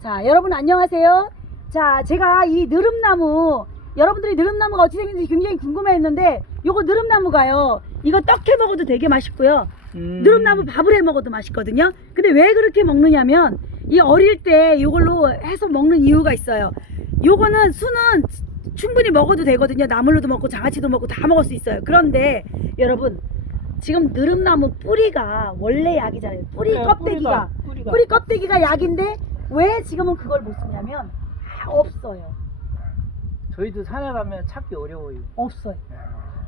자, 여러분 안녕하세요. 자, 제가 이 느릅나무, 여러분들이 느릅나무가 어떻게 생긴지 굉장히 궁금해 했는데, 요거 느릅나무가요, 이거 떡해 먹어도 되게 맛있고요. 음. 느릅나무 밥을 해 먹어도 맛있거든요. 근데 왜 그렇게 먹느냐면, 이 어릴 때 이걸로 해서 먹는 이유가 있어요. 요거는 순은 충분히 먹어도 되거든요. 나물로도 먹고 장아찌도 먹고 다 먹을 수 있어요. 그런데 여러분, 지금 느릅나무 뿌리가 원래 약이잖아요. 뿌리 네, 껍데기가. 뿌리가. 뿌리 껍데기가 약인데 왜 지금은 그걸 못 쓰냐면 아, 없어요. 저희도 산에 가면 찾기 어려워요. 없어요.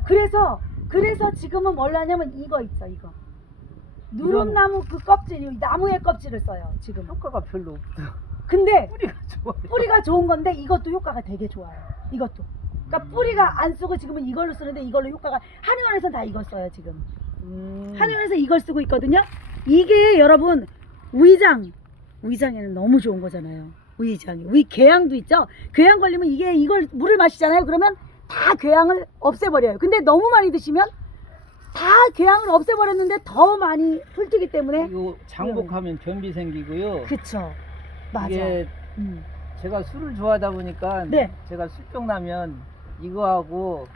그래서 그래서 지금은 뭘 하냐면 이거 있죠, 이거. 누름나무 그 껍질, 이 나무의 껍질을 써요, 지금. 효과가 별로 없어. 근데 뿌리가 좋아요. 뿌리가 좋은 건데 이것도 효과가 되게 좋아요. 이것도. 그러니까 뿌리가 안 쓰고 지금은 이걸로 쓰는데 이걸로 효과가 한의원에서 다 이걸 써요, 지금. 음. 한의원에서 이걸 쓰고 있거든요. 이게 여러분 위장 위장에는 너무 좋은 거잖아요. 위장이 위 궤양도 있죠. 궤양 걸리면 이게 이걸 물을 마시잖아요. 그러면 다 궤양을 없애버려요. 근데 너무 많이 드시면 다 궤양을 없애버렸는데 더 많이 훑기 때문에 이거 장복하면 변비 생기고요. 그쵸 맞아. 이게 음. 제가 술을 좋아하다 보니까 네. 제가 술병 나면 이거하고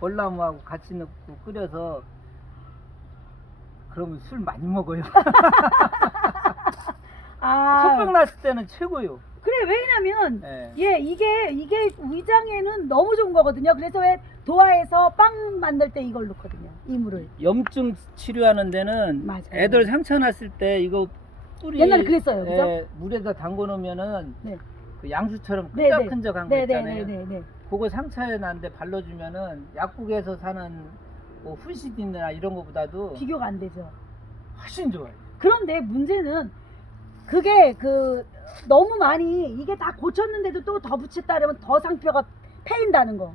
월나무하고 같이 넣고 끓여서 그러면 술 많이 먹어요. 아 술병 났을 때는 최고요. 그래 왜냐면 예. 예, 이게 이게 위장에는 너무 좋은 거거든요. 그래서 왜 도화에서 빵 만들 때 이걸 넣거든요. 이 물을. 염증 치료하는 데는 맞아요. 애들 상처 났을 때 이거 뿌리 옛날에 그랬어요, 그죠? 예, 물에다 담궈 놓으면은 네. 그 양수처럼 네, 네. 끈적끈적한 거 네, 네, 있잖아요. 네, 네, 네. 그거 상처에 났는데 발라주면은 약국에서 사는 뭐 후시딘이나 이런 거보다도 비교가 안 되죠. 훨씬 좋아요. 그런데 문제는 그게 그 너무 많이 이게 다 고쳤는데도 또 더 붙였다 그러면 더 상표가 패인다는 거.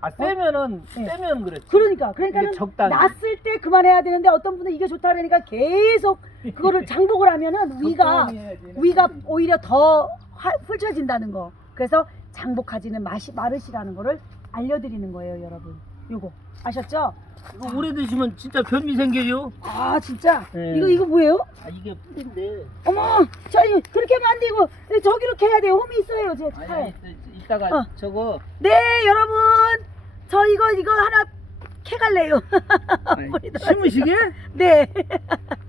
아 세면은 네. 세면 그렇지. 그러니까 그러니까는 이게 적당히. 났을 때 그만해야 되는데 어떤 분은 이게 좋다 그러니까 계속 그거를 장복을 하면은 위가 적당히 해야지. 위가 오히려 더 화- 훑혀진다는 거. 그래서 장복하지는 마시, 마르시라는 거를 알려드리는 거예요, 여러분. 요거 아셨죠? 이거 오래 드시면 진짜 변비 생겨요. 아 진짜 네. 이거 이거 뭐예요? 아 이게 뿌리인데. 어머, 저 이거 그렇게 하면 안 되고 저기로 캐야 돼요. 홈이 있어요, 제 아니 차에. 아니 이따가 어. 저거 네, 여러분, 저 이거 이거 하나 캐갈래요. 아니, 심으시게? 네.